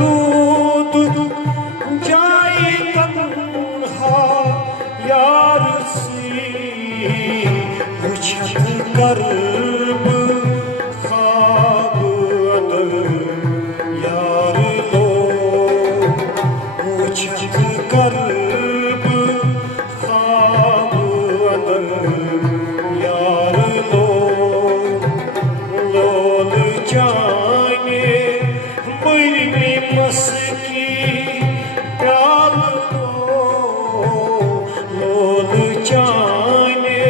rude जाए तन्हा यार से मुझक कर्ब ख्वाब अदर यार लो मुझक कर्ब ख्वाब अदर यार लो लोल जाने मरने मस्की प्याल लो लोल जाने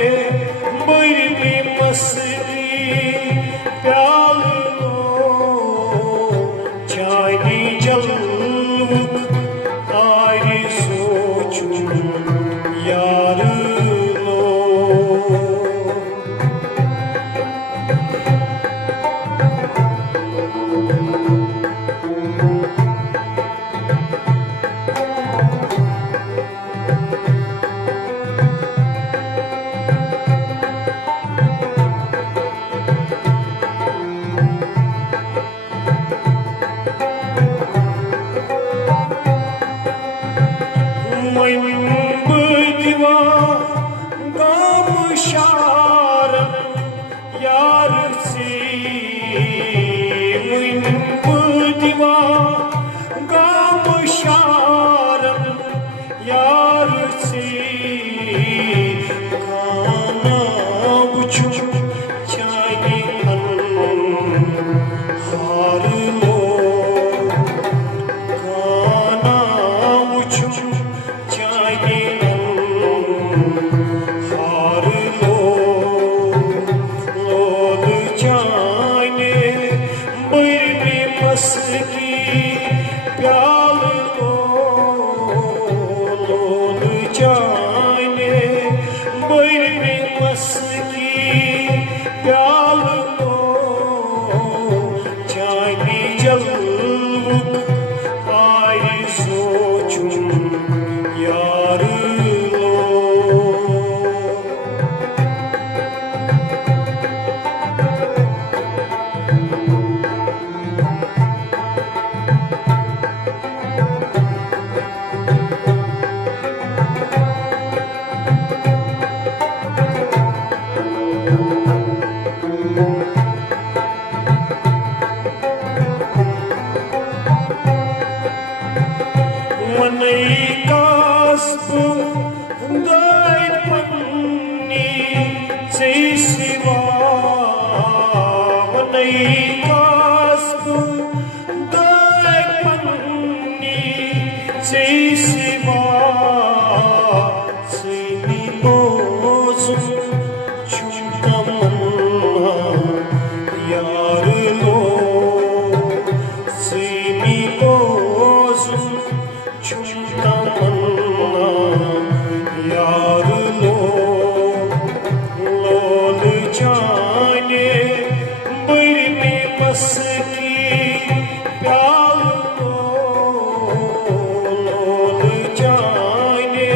मरने मस्की प्याल लो जाने जलवक आए सोचूं यार लो बदिवा गाम शारम यार से बदिवा गाम शारम यार से खाना बुझो चाहे हार लो खाना बुझो चाहे हार लो लोल जाने मरने मस्की प्याल लो लोल जाने मरने मस्की प्याल लो जाने जलवक आए सोचूं यार लो मनई कास्ब दाय पन्नी से सिवा मनई कास्ब दाय पन्नी से सिवा सीनी बोझ छुटा मन्ना यार लो सीनी बोझ छुटा मन्ना यार लो लोल जाने मरने मस्की प्याल लो लोल जाने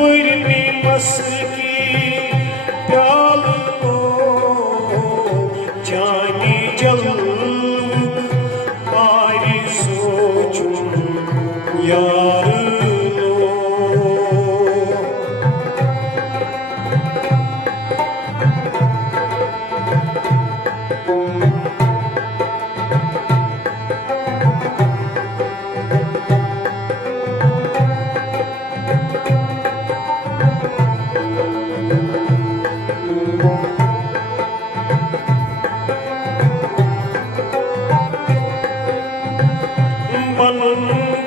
मरने मस्की प्याल लो जाने जलवक आए सोचूं यार लो मन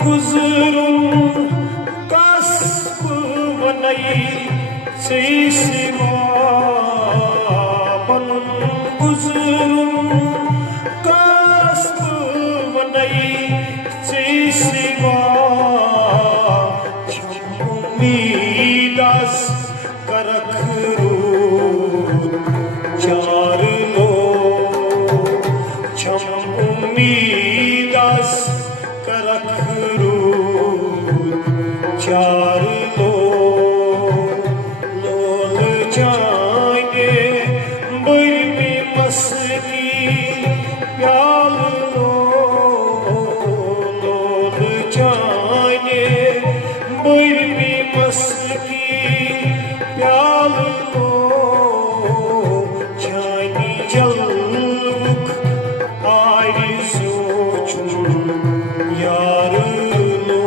गुजरूं कास्ब वनई से सिवा मन गुजरूं कास्ब वनई से सिवा उम्मीदास करख रूद चार लो उम्मीदास करख रूद चार लो लोल जाने मरने मस्की प्याल लो बरनी मस्की प्याल लो जानी जलुक आरी सोचुं यार लो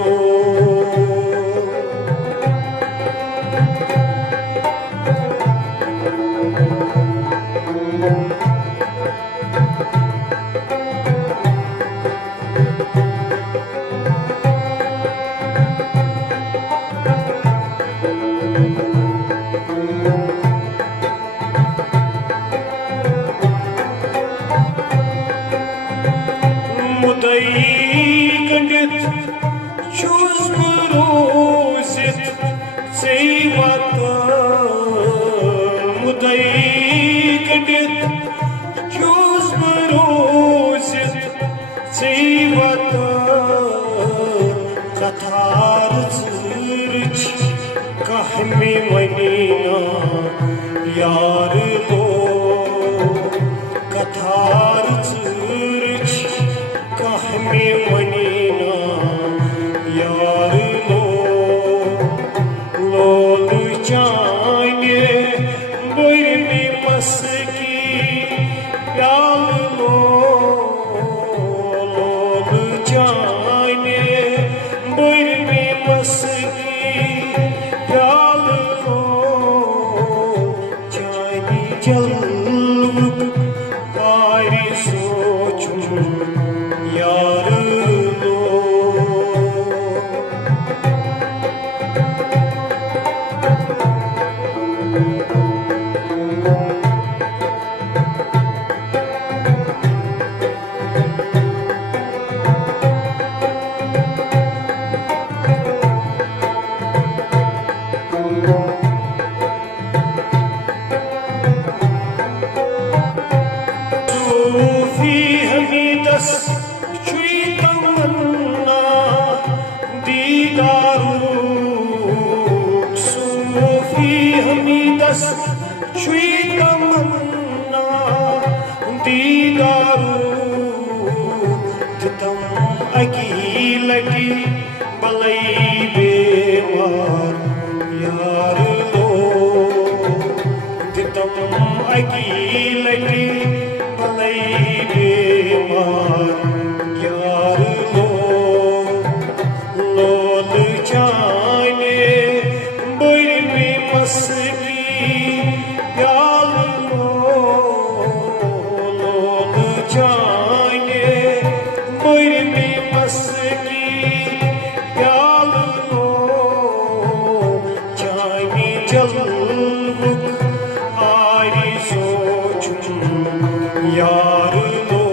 गंडित चूज रोजित सेवत मुदई गंडित चूज रोजित सेवत कथार चर्च कहमे मनीना यार लो कथार चर्च कहमे मनीना यार लो लोल चाने बरनी मस्की प्याल लो लोल चाने बरनी मस्की प्याल लो चानी जलुक आरी सोचुं यार लो सूफी हमीदस चुई तमन्ना दीदारू सूफी हमीदस चुई तमन्ना दीदारू तितम अकीलटी बलई बेमार यार लो तितम अकीलटी बलई बेमार यार लो लोल चाने बरनी मस्की प्याल लो लोल चाने बरनी मस्की प्याल लो चानी जलुक आरी सोचुं यार लो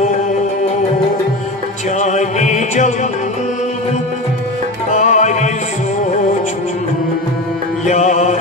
जानी जलुक आरी सोचुं यार